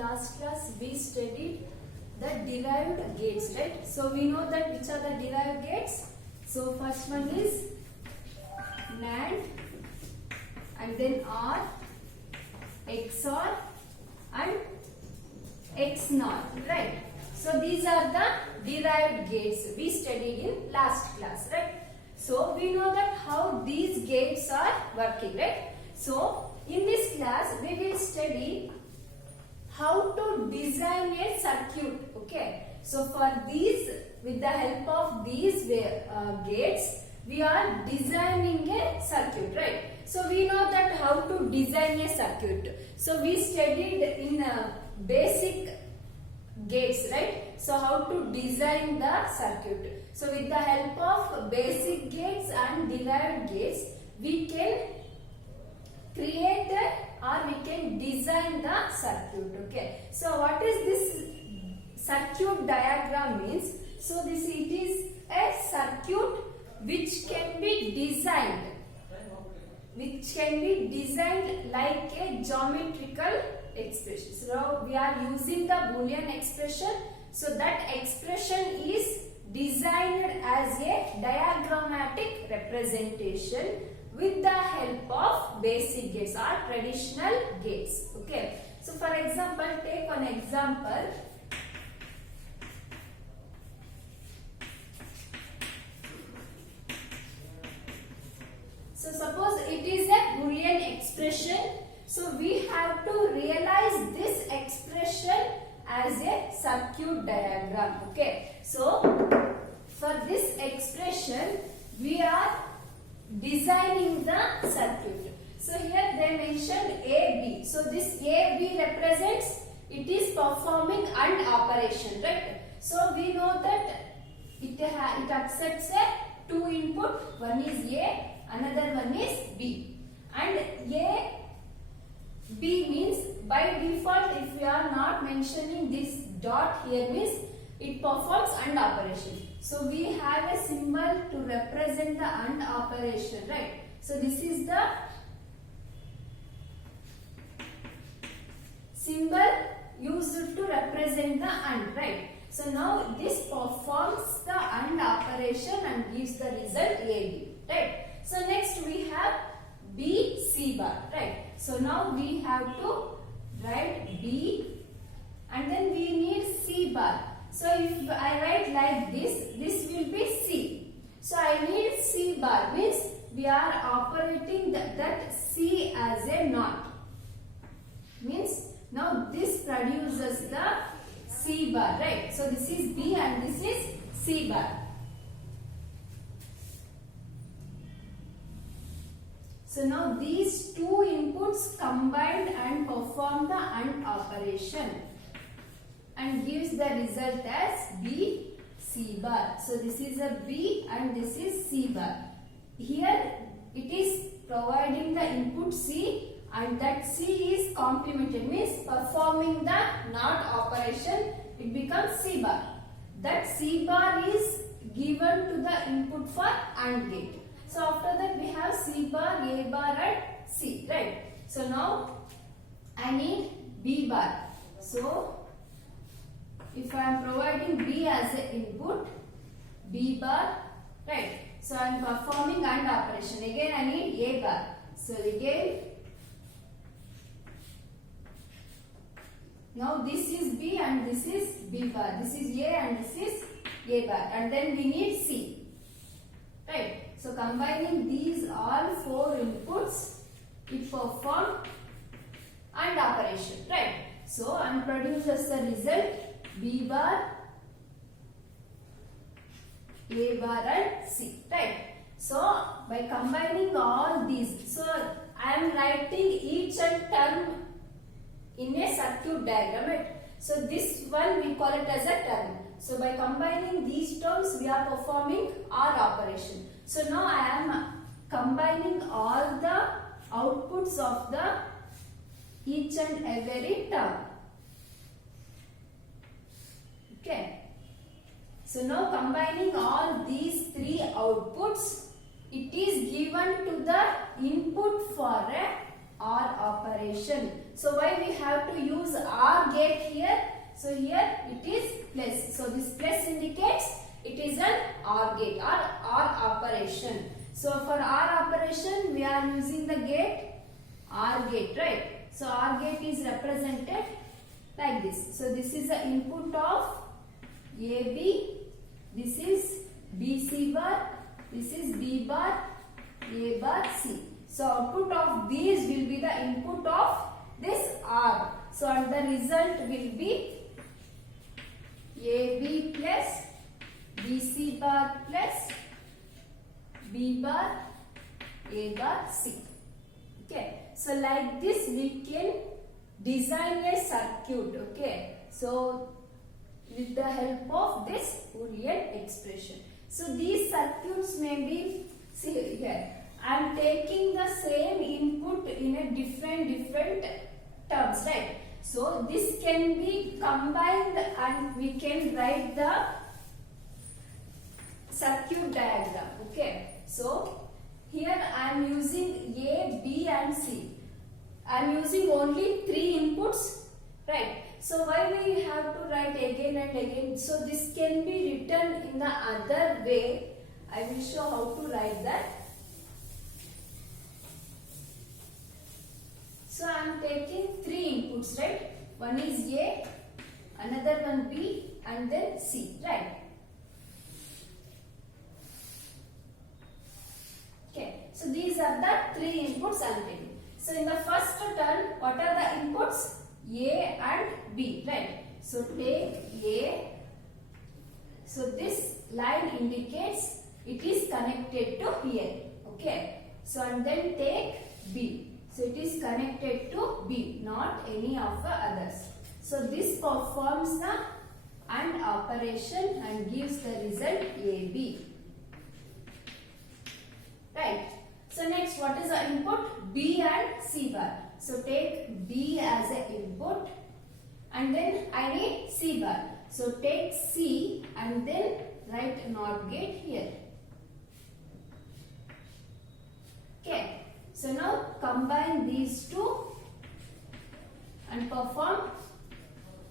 last class we studied the derived gates, right? So we know that which are the derived gates. So first one is NAND, and then OR, XOR and XNOR, right? So these are the derived gates we studied in last class, right? So we know that how these gates are working, right? So in this class we will study how to design a circuit, okay? So for these, with the help of these gates, we are designing a circuit, right? So we know that how to design a circuit. So we studied in basic gates, right? So how to design the circuit. So with the help of basic gates and derived gates, we can create or we can design the circuit, okay? So what is this circuit diagram means? So it is a circuit which can be designed like a geometrical expression. So we are using the Boolean expression. So that expression is designed as a diagrammatic representation with the help of basic gates or traditional gates, okay? So for example, take an example. So suppose it is a Boolean expression. So we have to realize this expression as a circuit diagram, okay? So for this expression we are designing the circuit. So here they mentioned AB. So this AB represents it is performing AND operation, right? So we know that it accepts a two input. One is A, another one is B. And A, B means by default if we are not mentioning this dot here means it performs AND operation. So we have a symbol to represent the AND operation, right? So this is the symbol used to represent the AND, right? So now this performs the AND operation and gives the result AB, right? So next we have B, C bar, right? So now we have to write B and then we need C bar. So if I write like this will be C. So I need C bar means we are operating that C as a NOT. Means now this produces the C bar, right? So this is B and this is C bar. So now these two inputs combined and perform the AND operation and gives the result as B, C bar. So this is a B and this is C bar. Here it is providing the input C and that C is complemented means performing the NOT operation, it becomes C bar. That C bar is given to the input for AND gate. So after that we have C bar, A bar and C, right? So now I need B bar. So if I am providing B as an input, B bar, right? So I am performing AND operation. Again I need A bar. So again, now this is B and this is B bar. This is A and this is A bar. And then we need C, right? So combining these all four inputs, it performs AND operation, right? So and produces the result B bar, A bar and C, right? So by combining all these, so I am writing each and term in a circuit diagram, right? So this one we call it as a term. So by combining these terms we are performing OR operation. So now I am combining all the outputs of the each and every term. Okay. So now combining all these three outputs, it is given to the input for a OR operation. So why we have to use OR gate here? So here it is plus. So this plus indicates it is an OR gate or OR operation. So for OR operation we are using the gate OR gate, right? So OR gate is represented like this. So this is the input of AB, this is BC bar, this is B bar, A bar, C. So output of these will be the input of this OR. So and the result will be AB plus BC bar plus B bar, A bar, C. Okay. So like this we can design a circuit. Okay. So with the help of this Boolean expression. So these circuits may be, see here, I am taking the same input in a different terms, right? So this can be combined and we can write the circuit diagram. Okay. So here I am using A, B and C. I am using only 3 inputs, right? So why we have to write again and again? So this can be written in the other way. I will show how to write that. So I am taking 3 inputs, right? One is A, another one B and then C, right? Okay, so these are the 3 inputs I am taking. So in the first turn, what are the inputs? A and B, right? So take A. So this line indicates it is connected to here. Okay. So and then take B. So it is connected to B, not any of the others. So this performs the AND operation and gives the result AB. Right. So next, what is the input? B and C bar. So take B as an input and then I need C bar. So take C and then write NOT gate here. Okay. So now combine these two and perform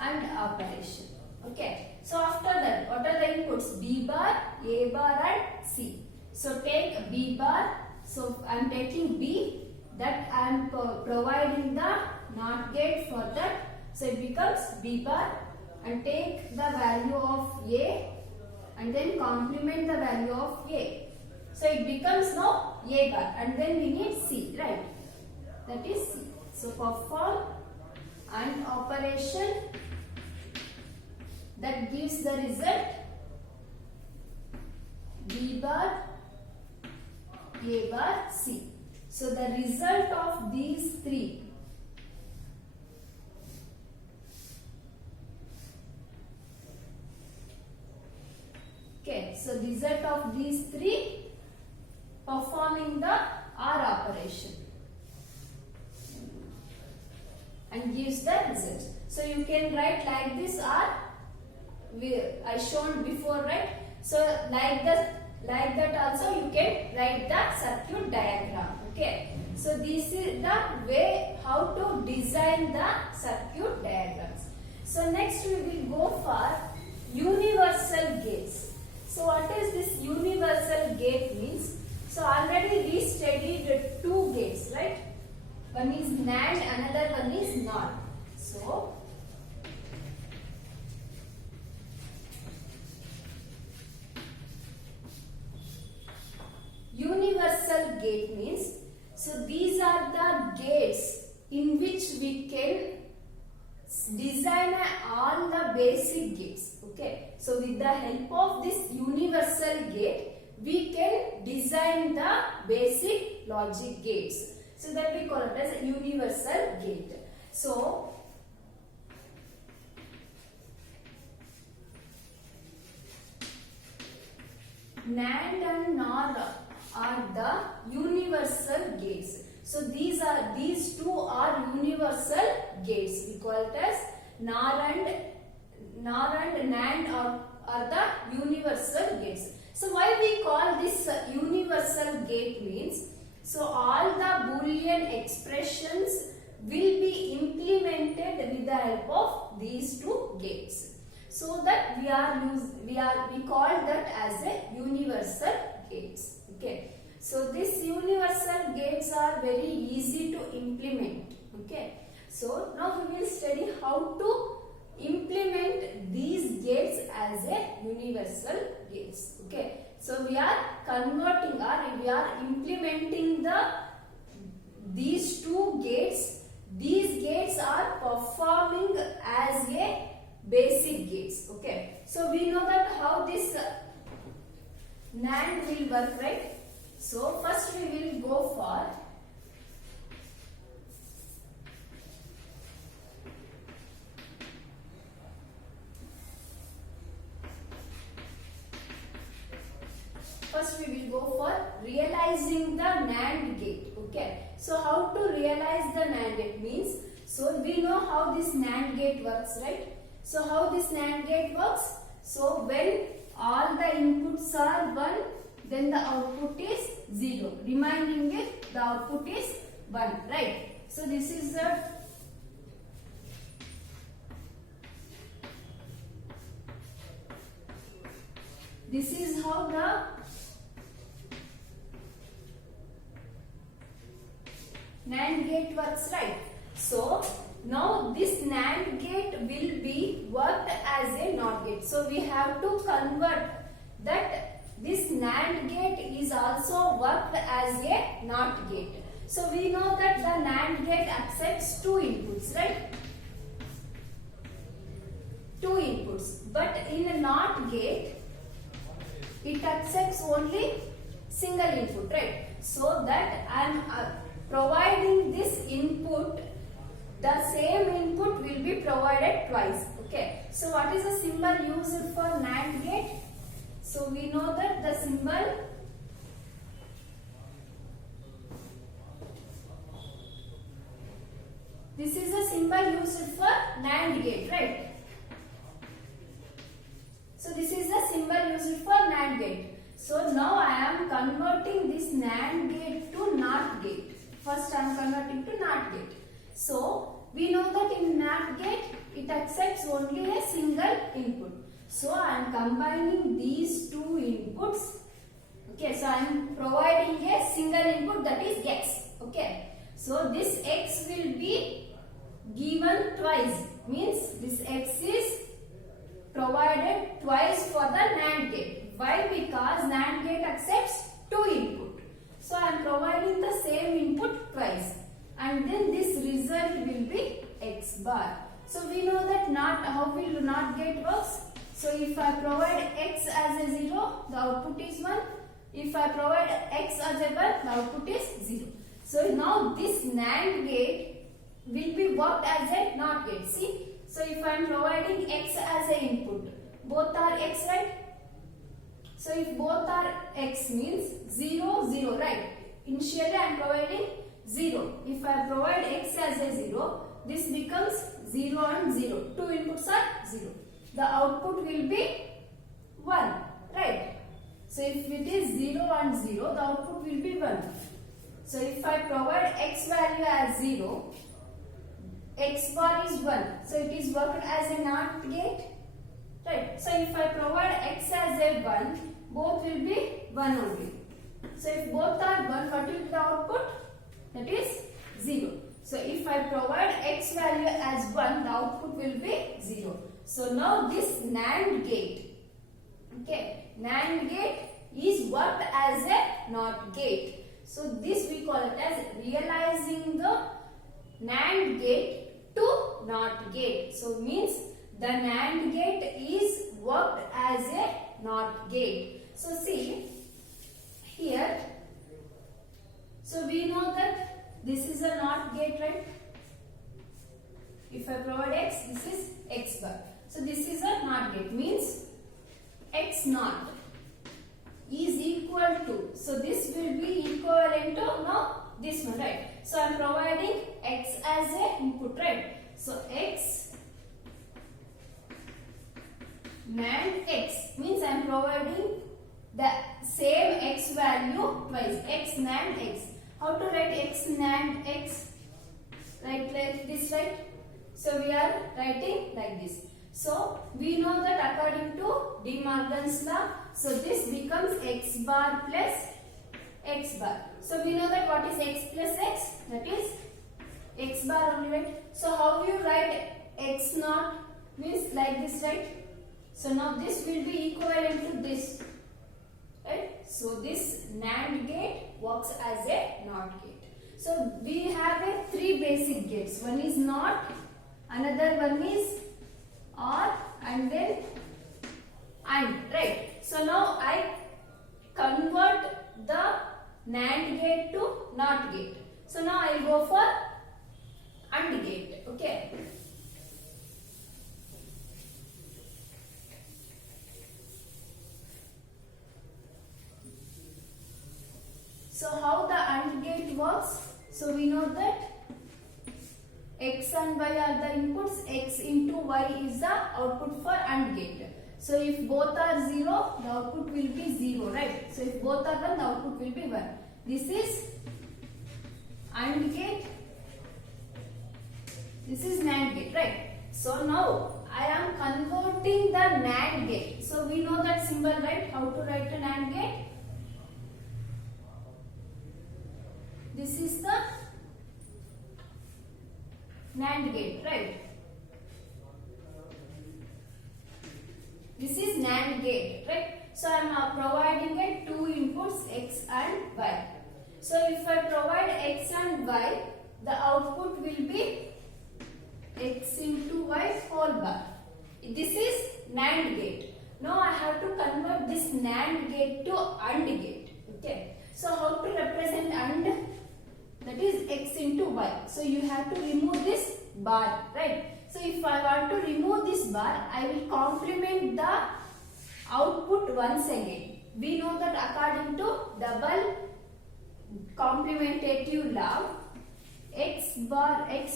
AND operation. Okay. So after that, what are the inputs? B bar, A bar and C. So take B bar. So I am taking B. That I am providing the NOT gate for that. So it becomes B bar and take the value of A and then complement the value of A. So it becomes now A bar and then we need C, right? That is C. So perform AND operation that gives the result B bar, A bar, C. So the result of these 3 okay, so result of these 3 performing the OR operation and gives the result. So you can write like this or I shown before, right? So like that also you can write the circuit diagram. Okay. So this is the way how to design the circuit diagrams. So next we will go for universal gates. So what is this universal gate means? So already we studied 2 gates, right? One is NAND, another one is NOR. So universal gate means, so these are the gates in which we can design all the basic gates. Okay. So with the help of this universal gate, we can design the basic logic gates. So that we call it as a universal gate. So NAND and NOR are the universal gates. So these 2 are universal gates. We call it as NOR and NAND are the universal gates. So why we call this universal gate means, So all the Boolean expressions will be implemented with the help of these two gates. So that we call that as a universal gates. Okay. So these universal gates are very easy to implement. Okay. So now we will study how to implement these gates as a universal gates. Okay. So we are converting or we are implementing these two gates. These gates are performing as a basic gates. Okay. So we know that how this NAND will work, right? So first we will go for realizing the NAND gate. Okay. So how to realize the NAND gate means, so we know how this NAND gate works, right? So how this NAND gate works? So when all the inputs are 1, then the output is 0. Reminding it, the output is 1, right? So this is the how the NAND gate works, right? So now this NAND gate will be worked as a NOT gate. So we have to convert that this NAND gate is also worked as a NOT gate. So we know that the NAND gate accepts two inputs, right? Two inputs. But in a NOT gate, it accepts only single input, right? So that I am providing this input, the same input will be provided twice. Okay. So what is the symbol used for NAND gate? So we know that the symbol this is a symbol used for NAND gate, right? So this is the symbol used for NAND gate. So now I am converting this NAND gate to NOT gate. First I am converting to NOT gate. So we know that in NOT gate it accepts only a single input. So I am combining these two inputs. Okay, so I am providing a single input, that is X. Okay, so this X will be given twice, means this X is provided twice for the NAND gate. Why? Because NAND gate accepts two input. So I am providing the same input twice, and then this result will be X bar. So we know that how will NOT gate works. So if I provide X as a 0, the output is 1. If I provide X as a 1, the output is 0. So now this NAND gate will be worked as a NOT gate. See? So if I am providing X as a input, both are X, right? So if both are X means 0, 0, right? Initially I am providing 0. If I provide X as a 0, this becomes 0 and 0. Two inputs are 0. The output will be 1, right? So if it is 0 and 0, the output will be 1. So if I provide X value as 0, X bar is 1. So it is worked as a NOT gate, right? So if I provide X as a 1, both will be 1 only. So if both are 1, what will be the output? That is 0. So if I provide X value as 1, the output will be 0. So now this NAND gate, okay, NAND gate is worked as a NOT gate. So this we call it as realizing the NAND gate to NOT gate. So means the NAND gate is worked as a NOT gate. So see here, so we know that this is a NOT gate, right? If I provide X, this is X bar. So this is a NOT gate, means X naught is equal to, so this will be equivalent to now this one, right? So I am providing X as a input, right? So X NAND X means I am providing the same X value twice, X NAND X. how to write x NAND x? Right, like this, right? So we are writing like this. So we know that according to De Morgan's law, so this becomes x bar plus x bar. So we know that what is x plus x? That is x bar only, right? So how you write x naught? Means like this, right? So now this will be equivalent to this, right? So this NAND gate works as a NOT gate. So we have a three basic gates. One is NOT, another one is OR, and then AND, right? So now I convert the NAND gate to NOT gate. So now I will go for AND gate, okay? So how the AND gate works? So we know that x and y are the inputs, x into y is the output for AND gate. So if both are 0, the output will be 0, right? So if both are 1, the output will be 1. This is AND gate, this is NAND gate, right? So now I am converting the NAND gate. So we know that symbol, right? How to write a NAND gate? This is the NAND gate, right? This is NAND gate, right? So I am providing a two inputs x and y. So if I provide x and y, the output will be x into y whole bar. This is NAND gate. Now I have to convert this NAND gate to AND gate. Okay. So how to represent AND? That is x into y. So you have to remove this bar, right? So if I want to remove this bar, I will complement the output once again. We know that according to double complementative law, x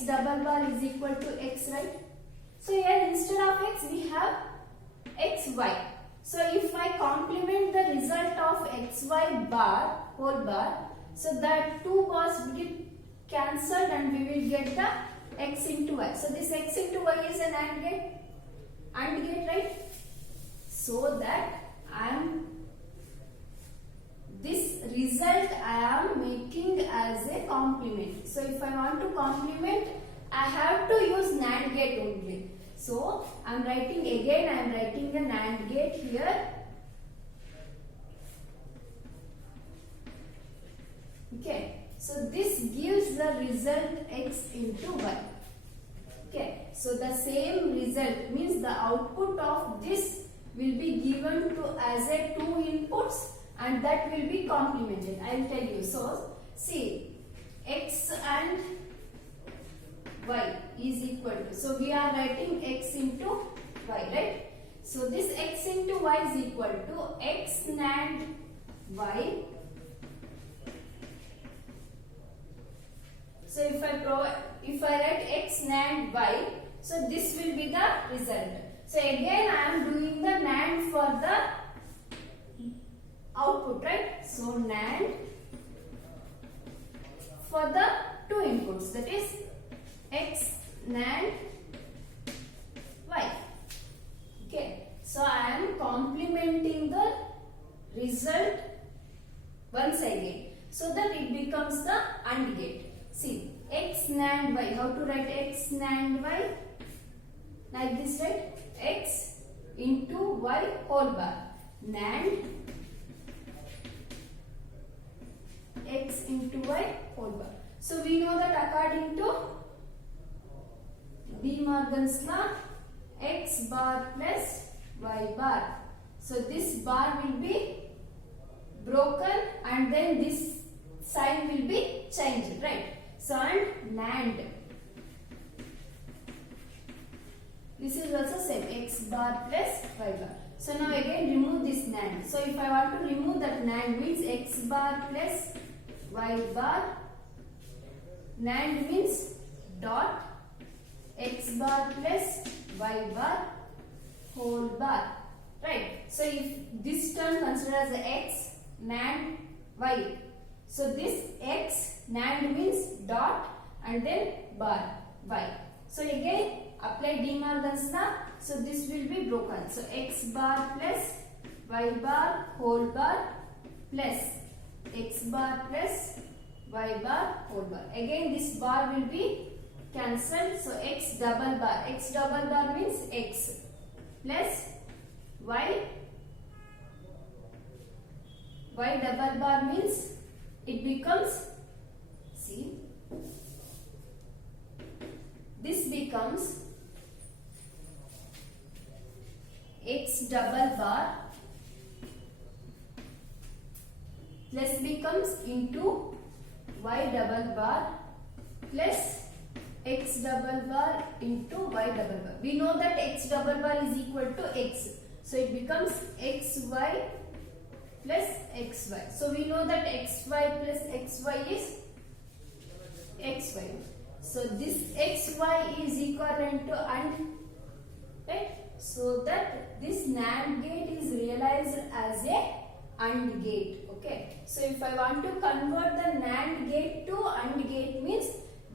double bar is equal to x, right? So here instead of x we have xy. So if I complement the result of xy bar whole bar, so that two bars will get cancelled and we will get the x into y. So this x into y is an AND gate, right? So that this result I am making as a complement. So if I want to complement, I have to use NAND gate only. So I am writing again, I am writing the NAND gate here. Okay, so this gives the result x into y. Okay, so the same result means the output of this will be given to as a two inputs and that will be complemented. I will tell you. So see, x and y is equal to, so we are writing x into y, right? So this x into y is equal to x NAND y. So if I write x NAND y, so this will be the result. So again I am doing the NAND for the output, right? So NAND for the two inputs, that is x NAND y. Okay, so I am complementing the result once again so that it becomes the AND gate. See, x NAND y. How to write x NAND y? Like this, right? X into y whole bar. NAND x into y whole bar. So we know that according to De Morgan's law, x bar plus y bar. So this bar will be broken and then this sign will be changed, right? So and NAND. This is also same, x bar plus y bar. So now again remove this NAND. So if I want to remove that NAND means x bar plus y bar. NAND means dot x bar plus y bar whole bar, right? So if this term considered as x NAND y, so this x NAND means dot and then bar y. So again apply De Morgan's law. So this will be broken. So x bar plus y bar whole bar plus x bar plus y bar whole bar. Again this bar will be cancelled. So x double bar means x plus y double bar means it becomes, see, this becomes x double bar plus becomes into y double bar plus x double bar into y double bar. We know that x double bar is equal to x. So it becomes xy plus xy. So we know that xy plus xy is xy. So this xy is equivalent to AND, right? So that this NAND gate is realized as a AND gate. Okay. So if I want to convert the NAND gate to AND gate means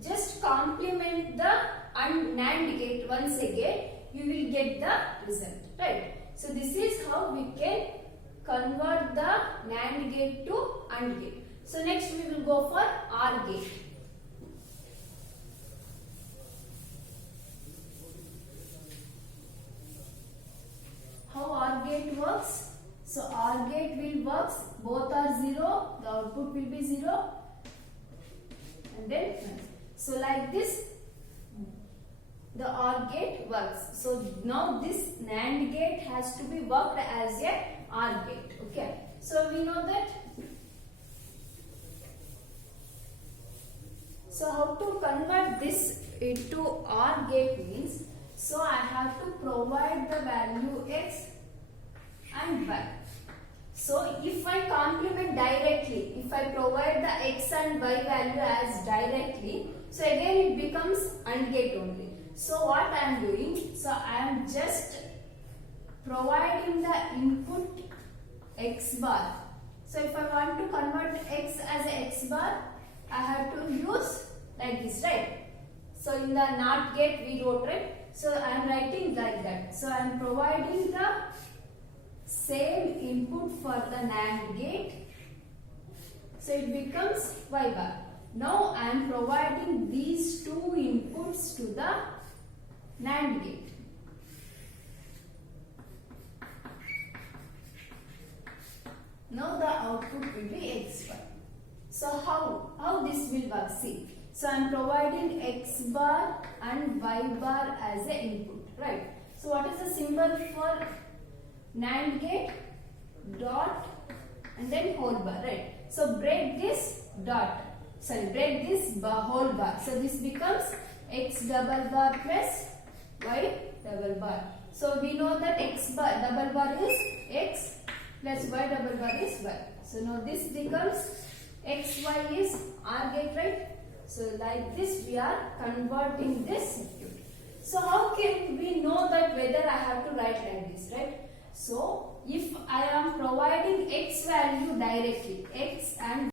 just complement the NAND gate once again, you will get the result, right? So this is how we can convert the NAND gate to AND gate. So next we will go for OR gate. How OR gate works? So OR gate will works, both are 0, the output will be 0 and then 1. So like this the OR gate works. So now this NAND gate has to be worked as a OR gate. Okay. So we know that. So how to convert this into OR gate means, so I have to provide the value x and y. So if I complement directly, if I provide the x and y value as directly, so again it becomes AND gate only. So what I am doing, so I am just providing the input x bar. So if I want to convert x as a x bar, I have to use like this, right? So in the NOT gate we wrote, right? So I am writing like that. So I am providing the same input for the NAND gate. So it becomes y bar. Now I am providing these two inputs to the NAND gate. Now the output will be xy. So how this will work? See. So I am providing x bar and y bar as a input, right? So what is the symbol for NAND gate? Dot and then whole bar, right? So break this dot. Break this whole bar. So this becomes x double bar plus y double bar. So we know that x bar double bar is x plus y double bar is y. So now this becomes xy is OR gate, right? So like this we are converting this circuit. So how can we know that whether I have to write like this, right? So if I am providing x value directly, x and